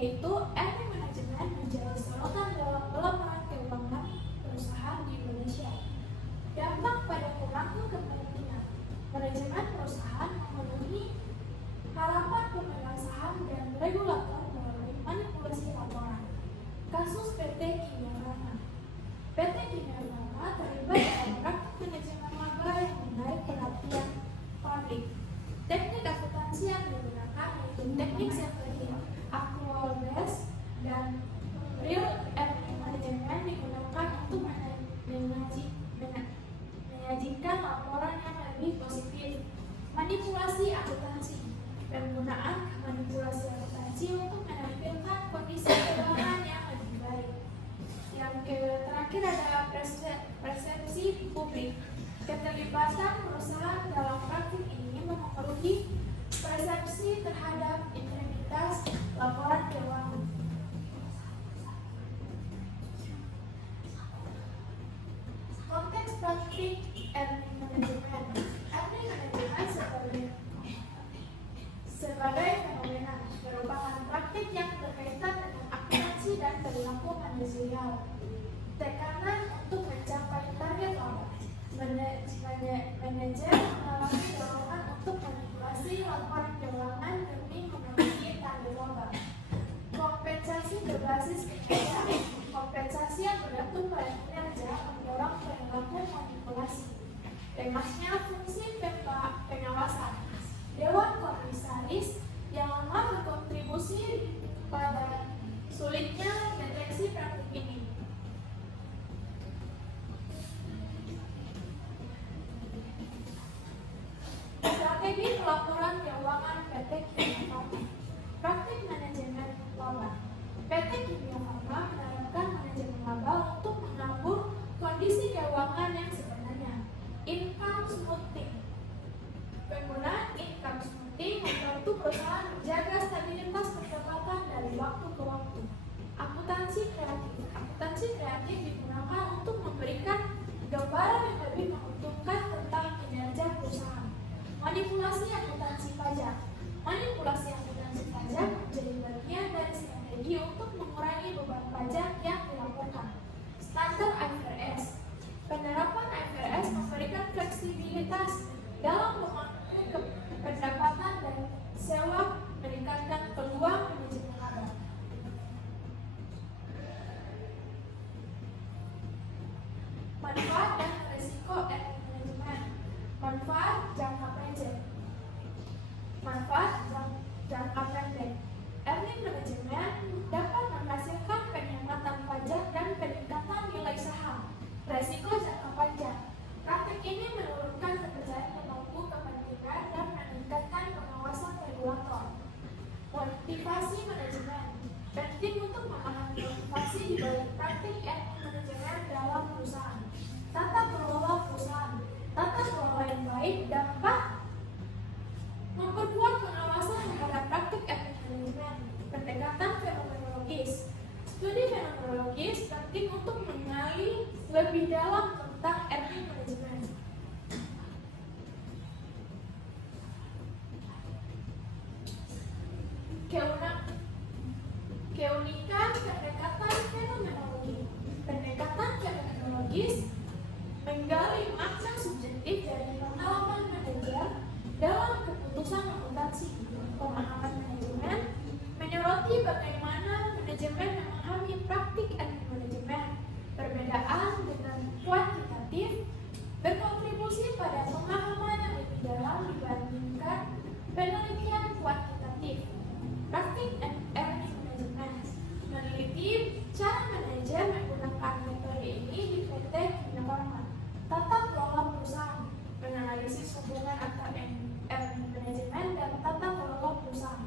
yaitu earning management menjadi sorotan dalam pelaporan keuangan perusahaan di Indonesia. Dampak pada pemangku kepentingan manajemen perusahaan memenuhi harapan pemegang saham dan regulator melalui manipulasi laporan. Kasus PT Kimia Farma. PT Kimia Farma terlibat dalam praktik manajemen laba yang menarik perhatian publik. Teknik akuntansi yang digunakan yaitu teknik seperti accrual based dan real earning management digunakan untuk menyajikan laporan yang lebih positif. Manipulasi akuntansi. Penggunaan manipulasi akuntansi untuk menampilkan kondisi keuangan yang lebih baik. Yang terakhir ada persepsi publik. Keterlibatan perusahaan dalam praktik ini mempengaruhi persepsi terhadap integritas laporan keuangan. Konteks praktik earning management. Earning management sebagai fenomena merupakan praktik yang berkaitan dengan akuntansi dan perilaku manajerial. Tekanan untuk mencapai target laba. Manajer mengalami dorongan untuk manipulasi laporan keuangan demi memenuhi target laba. Kompensasi berbasis kinerja. Kompensasi yang bergantung pada kinerja mendorong perilaku manipulasi. Lemahnya fungsi pengawasan. Dewan Komisaris yang lemah berkontribusi pada sulitnya deteksi praktik ini. Strategi pelaporan keuangan PT Kimia Farma. Praktik manajemen laba. PT Kimia Farma menerapkan manajemen laba untuk mengatur kondisi keuangan yang sebenarnya. Income smoothing. Penggunaan income smoothing membantu perusahaan menjaga stabilitas pendapatan dari waktu ke waktu. Akuntansi kreatif. Akuntansi kreatif digunakan untuk memberikan gambaran yang lebih menguntungkan tentang kinerja perusahaan. Manipulasi akuntansi pajak. Manipulasi akuntansi pajak menjadi bagian dari strategi untuk mengurangi beban pajak yang dilaporkan. Standar IFRS. Penerapan IFRS memberikan fleksibilitas dalam memangku pendapatan dan sewa, meningkatkan peluang manajemen laba. Manfaat dan risiko earning management. Manfaat jangka pendek. Manfaat jangka pendek. Earning management dapat menghasilkan penghematan pajak dan peningkatan nilai saham. Risiko jangka panjang. Praktik ini menurunkan kepercayaan pemangku kepentingan dan meningkatkan pengawasan regulator. Motivasi manajemen. Penting untuk memahami motivasi di balik praktik earning management dalam perusahaan. Tata kelola perusahaan. Tata kelola yang baik dapat memperkuat pengawasan terhadap praktik earning management. Pendekatan fenomenologis. Studi fenomenologis penting untuk mengenali lebih dalam tentang earning management. Keunikan pendekatan fenomenologi. Pendekatan fenomenologis menggali makna subjektif dari pengalaman manajer dalam keputusan akuntansi. Pemahaman manajemen menyoroti bagaimana manajemen memahami praktik earning management. Perbedaan dengan kuantitatif berkontribusi pada pemahaman yang lebih dalam dibandingkan penelitian kuantitatif. Praktik earning management meneliti cara manajer menggunakan metode ini di PT Kimia Farma. Tata kelola perusahaan menganalisis hubungan antara earning management dan tata kelola perusahaan.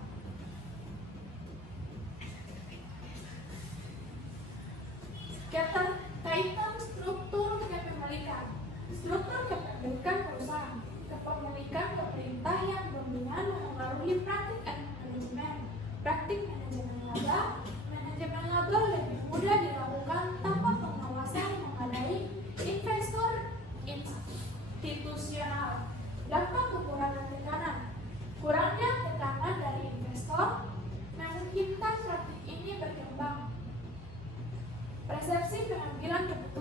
Kaitan struktur kepemilikan. Struktur kepemilikan perusahaan. Kepemilikan pemerintah yang dominan mempengaruhi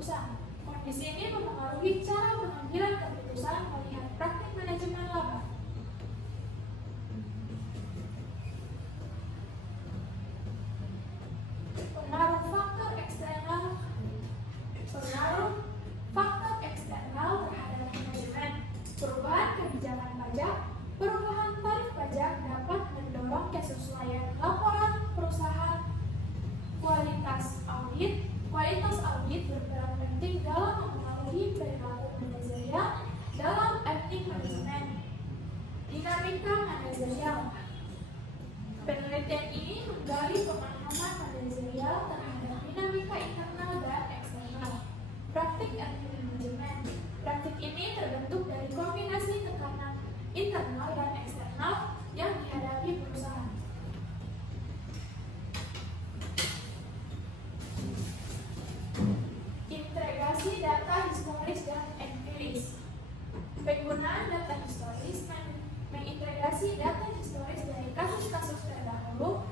keputusan. Kondisi ini mempengaruhi cara pengambilan keputusan melihat praktik manajemen laba. Pengaruh faktor eksternal terhadap manajemen. Perubahan kebijakan pajak, perubahan tarif pajak dapat mendorong kesesuaian laporan perusahaan. Kualitas audit berperan penting dalam mempengaruhi perilaku manajerial dalam earning management. Dinamika manajerial. Penelitian ini menggali pemahaman manajerial terhadap dinamika internal dan eksternal praktik earning management. Praktik ini terbentuk dari kombinasi tekanan internal dan eksternal yang dihadapi perusahaan. Integrasi data historis dan empiris. Penggunaan data historis mengintegrasi data historis dari kasus-kasus terdahulu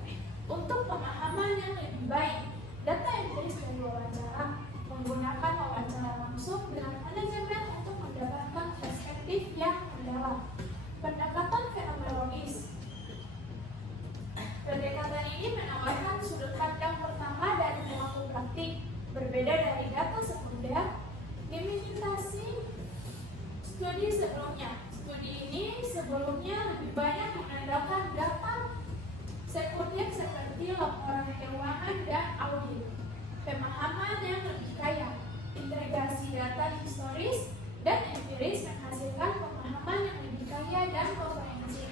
untuk pemahaman yang lebih baik. Data empiris dari wawancara menggunakan wawancara langsung dengan manajemen untuk mendapatkan perspektif yang mendalam. Pendekatan fenomenologis. Pendekatan ini menawarkan sudut pandang pertama dari pelaku praktik, berbeda dari data sekunder diimitasi studi sebelumnya. Studi ini sebelumnya lebih banyak mengandalkan data sekunder seperti laporan keuangan dan audit. Pemahaman yang lebih kaya, integrasi data historis dan empiris menghasilkan pemahaman yang lebih kaya dan komprehensif.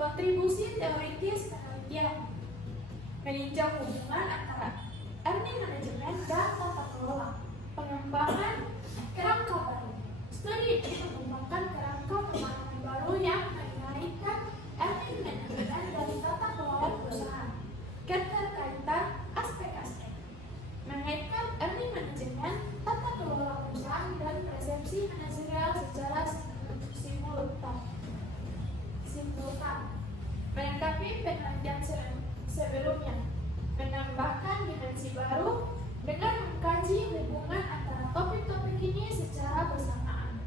Kontribusi teoritis penelitian meninjau hubungan antara earning management dan tata kelola. Pengembangan kerangka baru. Studi ini mengembangkan kerangka pemahaman baru yang mengaitkan earning management dan tata kelola perusahaan. Keterkaitan aspek-aspek mengaitkan earning management, tata kelola perusahaan, dan persepsi manajerial secara simultan. Melengkapi penelitian sebelumnya, menambahkan dimensi baru dengan mengkaji hubungan antara topik-topik ini secara bersamaan.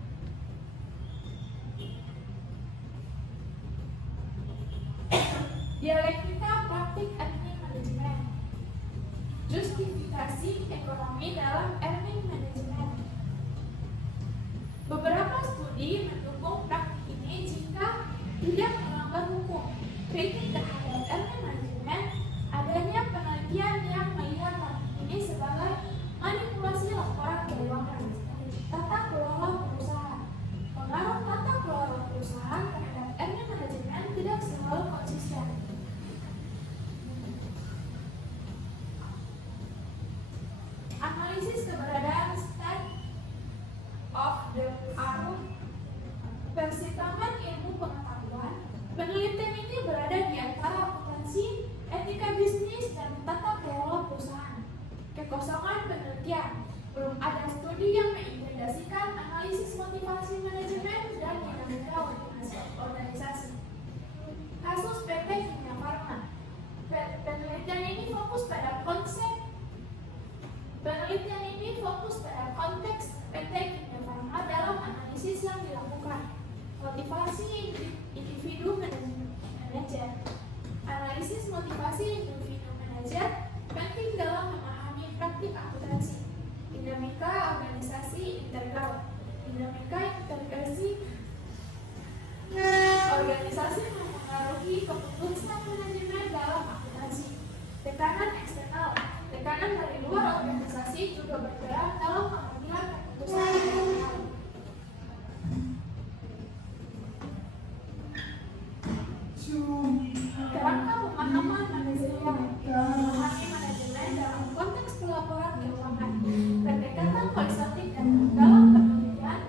Dialektika praktik earning management. Justifikasi ekonomi dalam earning management. Beberapa studi mendukung praktik ini jika tidak melanggar hukum. Kritik terhadap earning management, adanya penelitian yang melihat praktik ini sebagai manipulasi laporan keuangan. Tata kelola perusahaan. Pengaruh tata kelola perusahaan terhadap earning management tidak selalu konsisten. Analisis keberadaan state of the art. Persimpangan ilmu pengetahuan. Penelitian ini berada di antara akuntansi, etika bisnis, dan tata kelola perusahaan. Kekosongan penelitian. Belum ada studi yang mengintegrasikan analisis motivasi manajemen dan dinamika organisasi. Kasus PT Kimia Farma. Penelitian ini fokus pada konteks PT Kimia Farma dalam analisis yang dilakukan. Motivasi individu manajer. Analisis motivasi individu manajer penting dalam memahami praktik akuntansi. Dinamika organisasi integral. Dinamika integrasi organisasi mempengaruhi keputusan manajemen dalam akuntansi. Tekanan eksternal. Tekanan dari luar organisasi juga berperan dalam pengambilan keputusan eksternal. Kerangka pemahaman manajerial. Memahami manajemen dalam konteks pelaporan keuangan. Pendekatan kualitatif dan dalam penelitian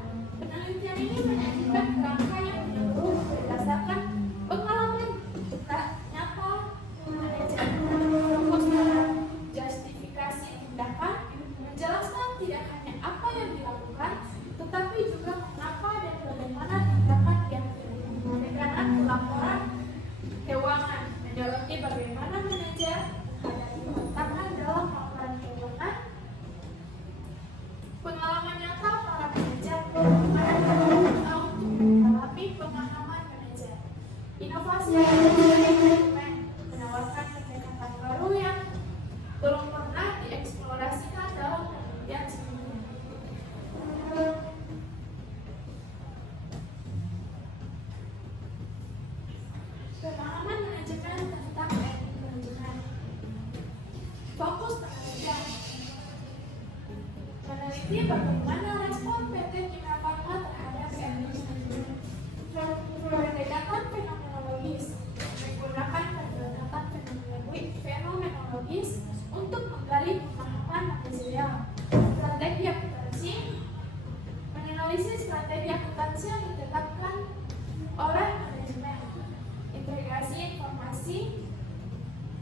strategi akuntansi yang ditetapkan oleh manajemen. Integrasi informasi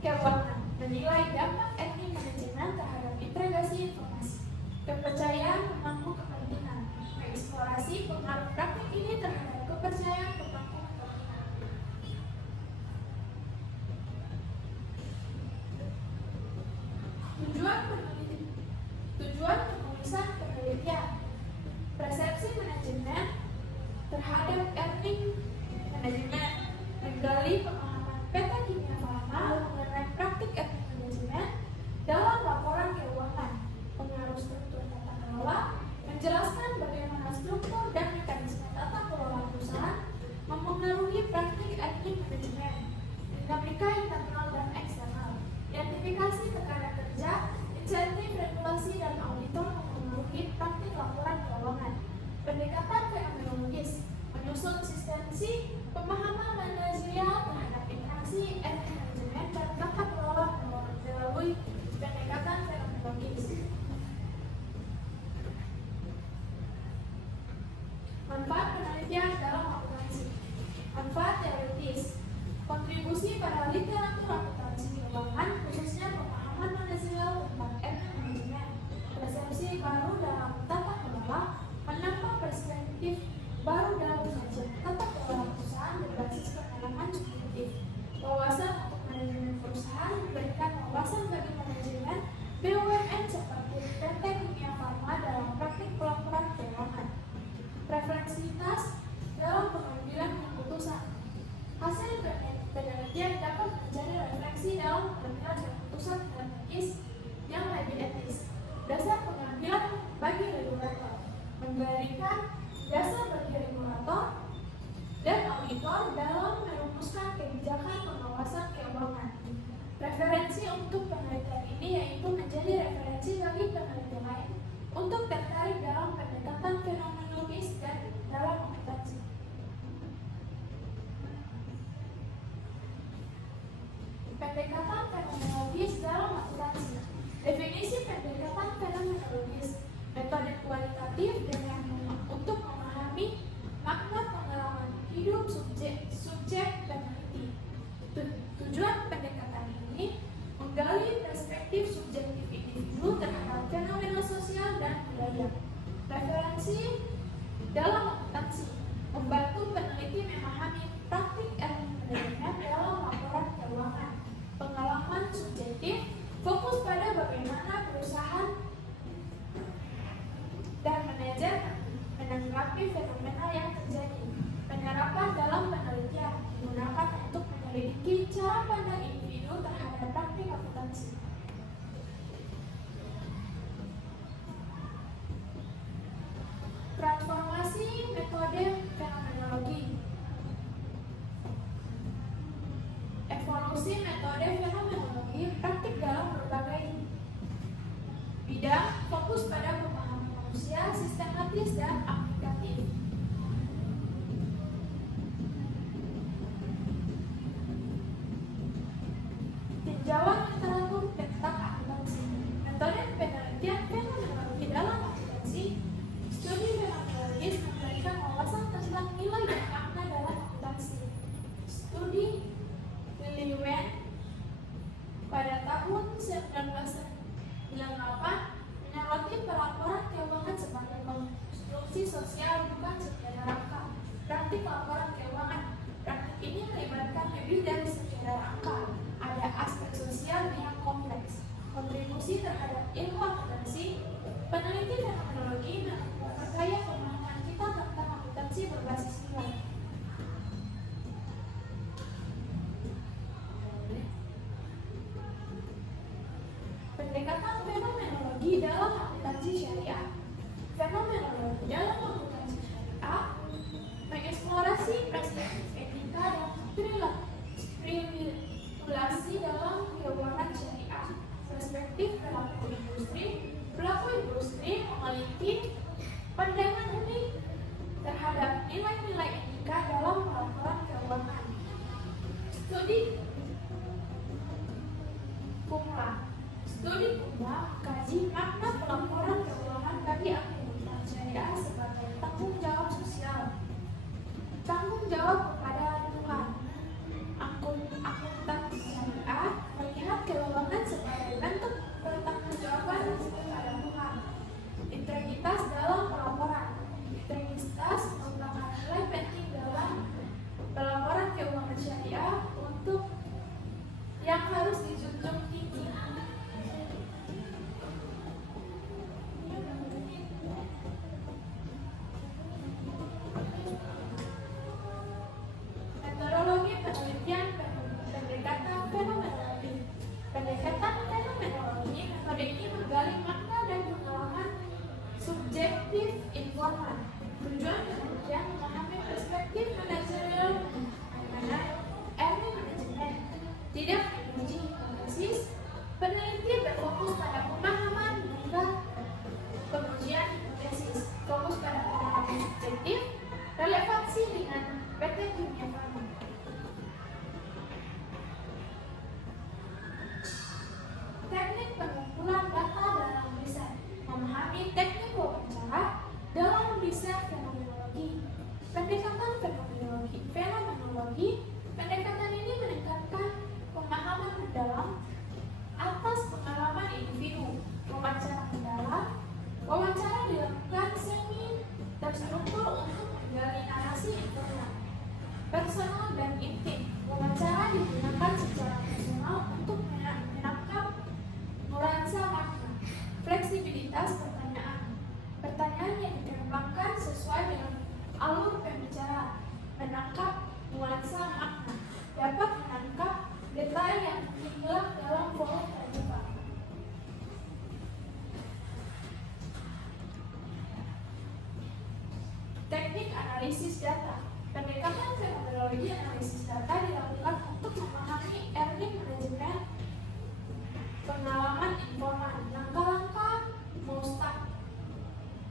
keuangan, menilai dampak etnik manajemen terhadap integrasi informasi. Kepercayaan pemangku kepentingan, mengeksplorasi pengaruh praktik ini terhadap kepercayaan pemangku kepentingan. Tujuan penulisan penelitian, persepsi manajemen terhadap etnik manajemen, menggali pemahaman PT Kimia Farma mengenai praktik etnik manajemen dalam laporan keuangan, pengaruh struktur tata kelola, menjelaskan bagaimana struktur dan mekanisme tata kelola perusahaan mempengaruhi praktik etnik manajemen, dinamika internal dan eksternal, identifikasi tekanan kerja, insentif regulasi dan auditor mempengaruhi praktik laporan keuangan, pendekatan fenomenologis, menyusun konsistensi pemahaman manajerial terhadap interaksi etnik manajemen dan tata kelola melalui pendekatan fenomenologis. Manfaat penelitian dalam akuntansi. Manfaat teoritis, kontribusi pada literatur akuntansi keuangan, khususnya pemahaman manajerial tentang etnik manajemen, persepsi baru dalam tata kelola, menambah perspektif baru dalam kajian tata kelola perusahaan berbasis pengalaman subjektif, wawasan untuk manajemen perusahaan, memberikan wawasan bagi manajemen BUMN seperti PT Kimia Farma dalam praktik pelaporan keuangan. Referensitas dalam pengambilan keputusan. Hasil penelitian dapat menjadi referensi dalam pengambilan keputusan strategis yang lebih etis. Dasar pengambilan bagi regulator, memberikan dasar bagi regulator dan auditor dalam merumuskan kebijakan pengawasan keuangan. Referensi untuk penelitian ini yaitu menjadi referensi bagi peneliti lain untuk tertarik dalam pendekatan fenomenologis dan dalam akuntansi. Pendekatan fenomenologis dalam akuntansi. Definisi pendekatan fenomenologis, metode kualitatif dengan untuk memahami makna pengalaman hidup subjek peneliti. Tujuan pendekatan ini menggali perspektif subjektif individu terhadap fenomena sosial dan budaya. Referensi dalam akuntansi membantu peneliti memahami praktik etnik manajemen dalam laporan keuangan. Pengalaman subjektif fokus pada bagaimana perusahaan dan manajer menanggapi fenomena yang terjadi. Penyerapan dalam penelitian digunakan untuk menyelidiki cara pandang individu terhadap praktik akuntansi. Transformasi metode fenomenologi. Evolusi metode fenomenologi praktik dalam berbagai bidang, fokus pada pemahaman manusia, sistematis dan aplikatif. Tinjauan literatur tentang akuntansi. Metode penelitian fenomenologi dalam akuntansi. Studi fenomenologis memberikan wawasan tentang nilai dan makna dalam akuntansi. Studi Liliwen pada tahun 1998 menyoroti pelaporan keuangan sebagai konstruksi sosial bukan sekedar angka. Praktik laporan keuangan. Praktik ini melibatkan lebih dari sekedar angka. Ada aspek sosial yang kompleks. Kontribusi terhadap ilmu akuntansi. Peneliti fenomenologi memperkaya pemahaman kita tentang akuntansi berbasis nilai. Pendekatan fenomenologi dalam akuntansi syariah. Fenomenologi dalam akuntansi syariah mengeksplorasi perspektif etika dan perilaku dalam keuangan syariah. Perspektif pelaku industri meneliti pandangan terstruktur untuk menggali narasi internal, personal dan intim. Wawancara digunakan secara personal untuk menangkap nuansa makna. Fleksibilitas pertanyaan. Pertanyaan yang dikembangkan sesuai dengan alur pembicaraan, menangkap nuansa makna, dapat menangkap detail yang hilang dalam volume terbuka. Teknik analisis data. Pendekatan fenomenologi analisis data dilakukan untuk memahami early management pengalaman informan. Langkah-langkah Moustakas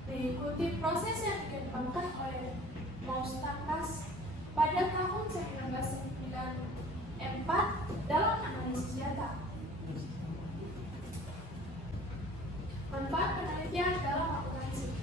diikuti proses yang dikembangkan oleh Moustakas pada tahun 1994 dalam analisis data. Manfaat penelitian dalam akuntansi.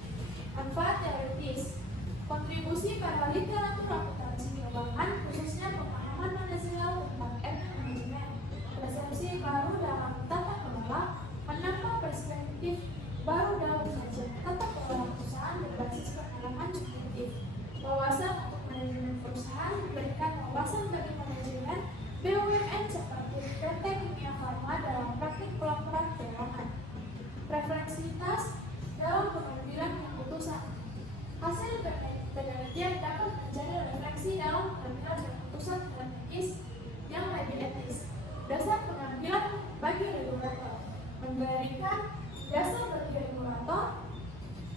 Manfaat teoritis. Kontribusi pada literatur akuntansi keuangan, khususnya pemahaman manajerial tentang manajemen, persepsi baru dalam tata kelola, menambah perspektif baru dalam kajian tata kelola perusahaan berbasis pengalaman subjektif. Wawasan untuk manajemen perusahaan memberikan wawasan bagi manajemen BUMN seperti PT Kimia Farma dalam praktik pelaporan keuangan. Refleksivitas dalam pengambilan keputusan. Hasil penelitian dapat menjadi refleksi dalam pengambilan keputusan strategis yang lebih etis. Dasar pengambilan bagi regulator. Memberikan dasar bagi regulator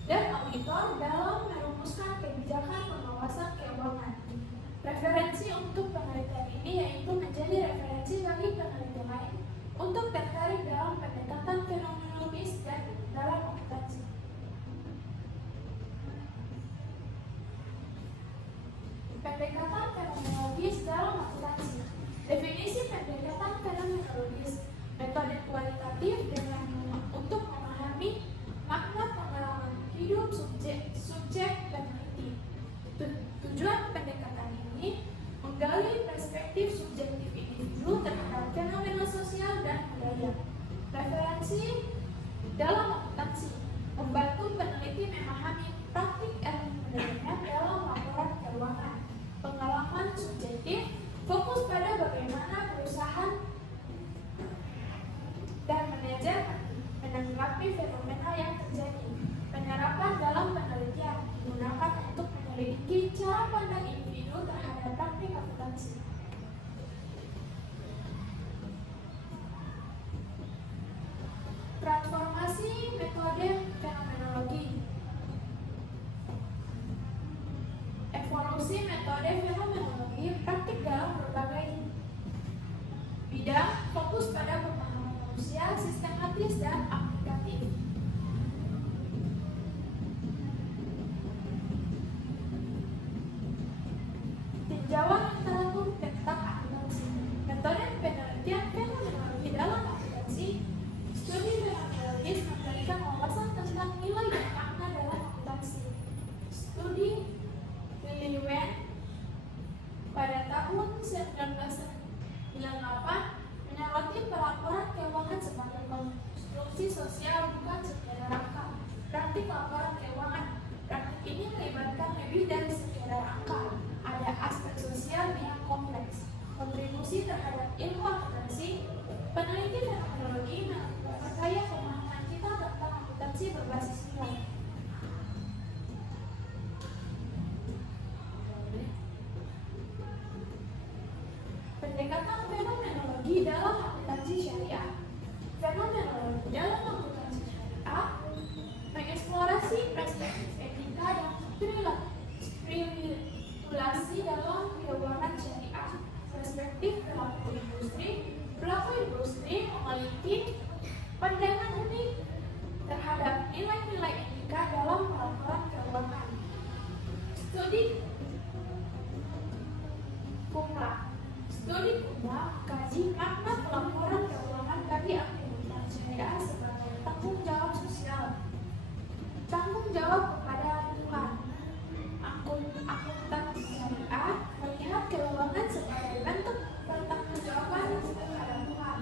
dan auditor dalam merumuskan kebijakan pengawasan keuangan. Referensi untuk penelitian ini yaitu menjadi referensi bagi penelitian lain untuk tertarik dalam pendekatan fenomenologis dan dalam akuntansi. Pendekatan fenomenologis dalam akuntansi. Definisi pendekatan fenomenologis: metode kualitatif dengan untuk memahami makna pengalaman hidup subjek peneliti. Tujuan pendekatan ini menggali perspektif subjektif individu terhadap fenomena sosial dan budaya. Referensi dalam akuntansi membantu peneliti memahami praktik ilmu manajemen dalam laporan keuangan. Pengalaman subjektif fokus pada bagaimana perusahaan dan manajer menanggapi fenomena yang terjadi. Penyerapan dalam penelitian digunakan untuk menyelidiki cara pandang individu terhadap praktik akuntansi. Transformasi metode fenomenologi. Evolusi metode fenomenologi praktik dalam berbagai bidang, fokus pada pemahaman manusia, sistematis dan aplikatif. Tinjauan literatur tentang akuntansi. Metode penelitian fenomenologi dalam akuntansi. Studi fenomenologis memberikan wawasan tentang nilai dan makna dalam akuntansi. Studi Liliwen pada tahun 1998 menyoroti pelaporan keuangan sebagai konstruksi sosial bukan sekedar angka. Praktik laporan keuangan. Praktik ini melibatkan lebih dari sekedar angka. Ada aspek sosial yang kompleks. Kontribusi terhadap ilmu akuntansi. Peneliti fenomenologi memperkaya pemahaman kita tentang akuntansi berbasis nilai. Pendekatan fenomenologi dalam akuntansi syariah. Fenomenologi dalam akuntansi syariah mengeksplorasi perspektif etika dan spirituasi dalam keuangan syariah. Perspektif pelaku industri memiliki pandangan unik terhadap nilai-nilai etika dalam pelaporan keuangan. Studi Kumla mengkaji makna pelaporan keuangan bagi aktivitas syariah sebagai tanggung jawab sosial, tanggung jawab kepada Tuhan. Akuntan syariah melihat keuangan sebagai bentuk pertanggungjawaban kepada Tuhan.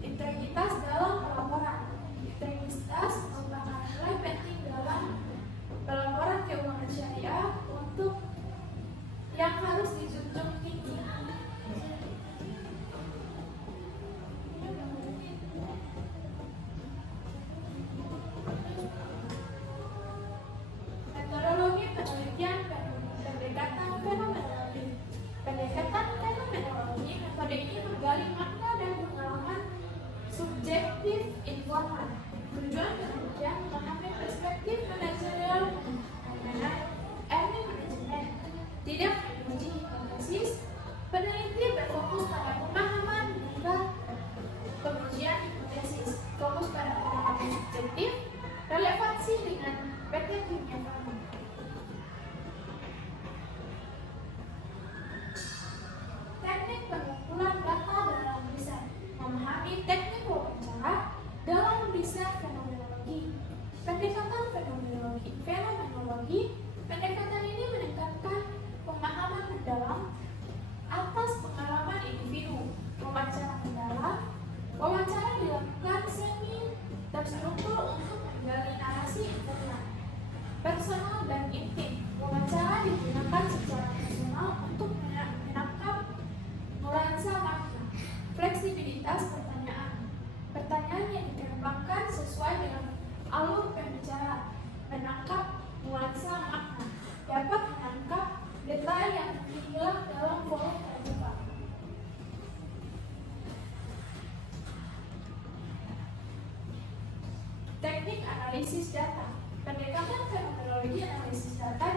Integritas dalam pelaporan. Integritas merupakan nilai penting dalam pelaporan keuangan syariah. analisis data. Pendekatan fenomenologi analisis data